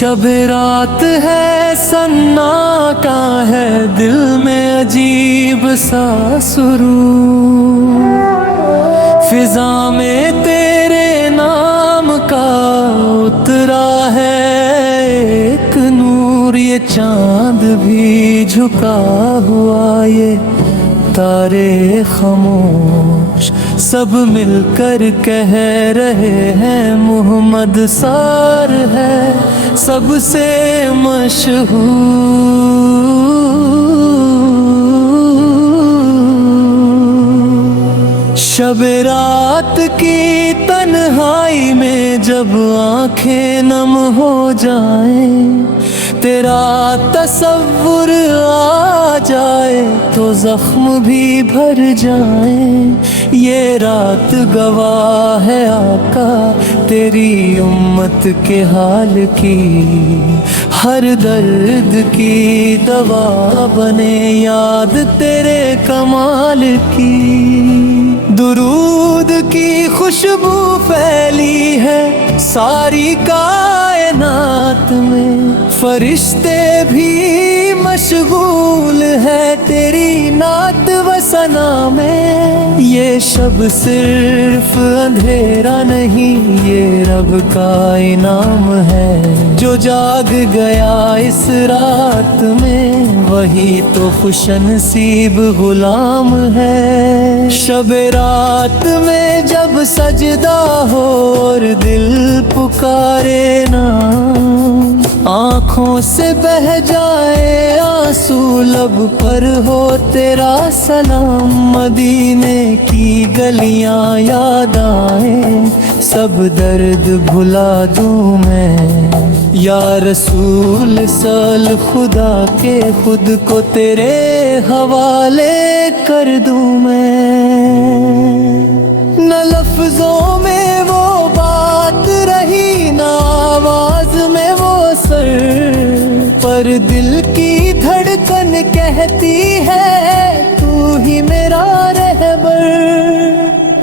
شب رات ہے سناٹا ہے دل میں عجیب سا سرور، فضا میں تیرے نام کا اترا ہے ایک نور، یہ چاند بھی جھکا ہوا یہ تارے خاموش سب مل کر کہہ رہے ہیں محمد سار ہے سب سے مشہور۔ شب رات کی تنہائی میں جب آنکھیں نم ہو جائیں، تیرا تصور آ جائے تو زخم بھی بھر جائیں، یہ رات گواہ ہے آقا تیری امت کے حال کی، ہر درد کی دوا بنے یاد تیرے کمال کی۔ درود کی خوشبو پھیلی ہے ساری کائنات میں، فرشتے بھی مشغول ہے تیری نعت و ثنا میں، یہ شب صرف اندھیرا نہیں یہ رب کا انعام ہے، جو جاگ گیا اس رات میں وہی تو خوش نصیب غلام ہے۔ شب رات میں جب سجدہ ہو اور دل پکارے نا، آنکھوں سے بہہ جائے آنسو لب پر ہو تیرا سلام، مدینے کی گلیاں یاد آئیں سب درد بھلا دوں میں، یا رسول سل خدا کے خود کو تیرے حوالے کر دوں میں۔ نہ لفظوں میں وہ بات رہی نہ آواز میں وہ سر، پر دل کی دھڑکن کہتی ہے تو ہی میرا رہبر،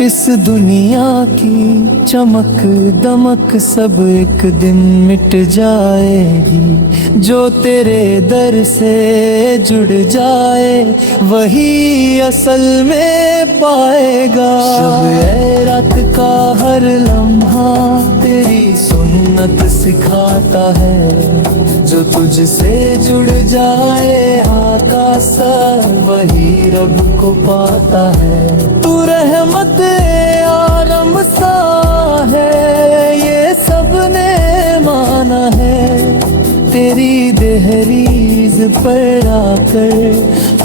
اس دنیا کی چمک دمک سب ایک دن مٹ جائے گی، جو تیرے در سے جڑ جائے وہی اصل میں پائے گا۔ شب رات کا ہر لمحہ تیری سنت سکھاتا ہے، جو تجھ سے جڑ جائے آقا سا وہی رب کو پاتا ہے، تو رحمت عالم سا ہے یہ سب نے مانا ہے، تیری دہلیز پر آ کر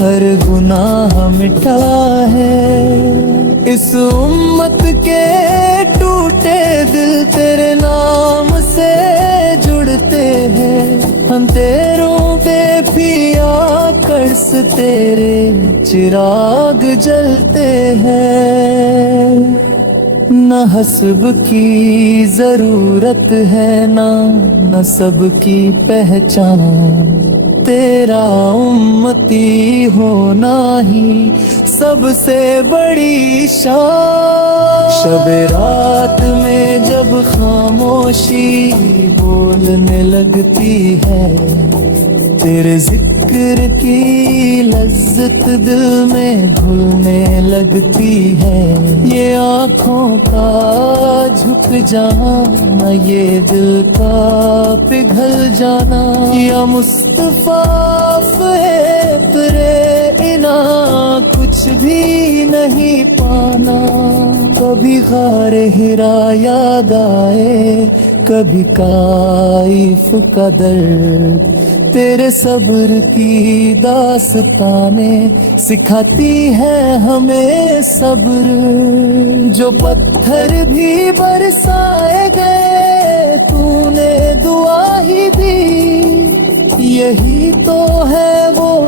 ہر گناہ مٹا ہے، اس امت کے ٹوٹے دل تیرے نام سے جڑتے ہیں، ہم تیروں بے پیا کرس تیرے چراغ جلتے ہیں، نہ حسب کی ضرورت ہے نہ نسب کی پہچان، تیرا امتی ہونا ہی سب سے بڑی شان۔ شب رات میں جب خاموشی بولنے لگتی ہے، تیرے ذکر کی لذت دل میں گھلنے لگتی ہے، یہ آنکھوں کا جھک جانا یہ دل کا پگھل جانا، یا مصطفیٰ تیرے انا کچھ بھی نہیں پانا، کبھی غار ہرا یاد آئے کبھی کائف کا درد، تیرے صبر کی داستانیں سکھاتی ہے ہمیں صبر، جو پتھر بھی برسائے گئے تو نے دعا ہی دی، یہی تو ہے وہ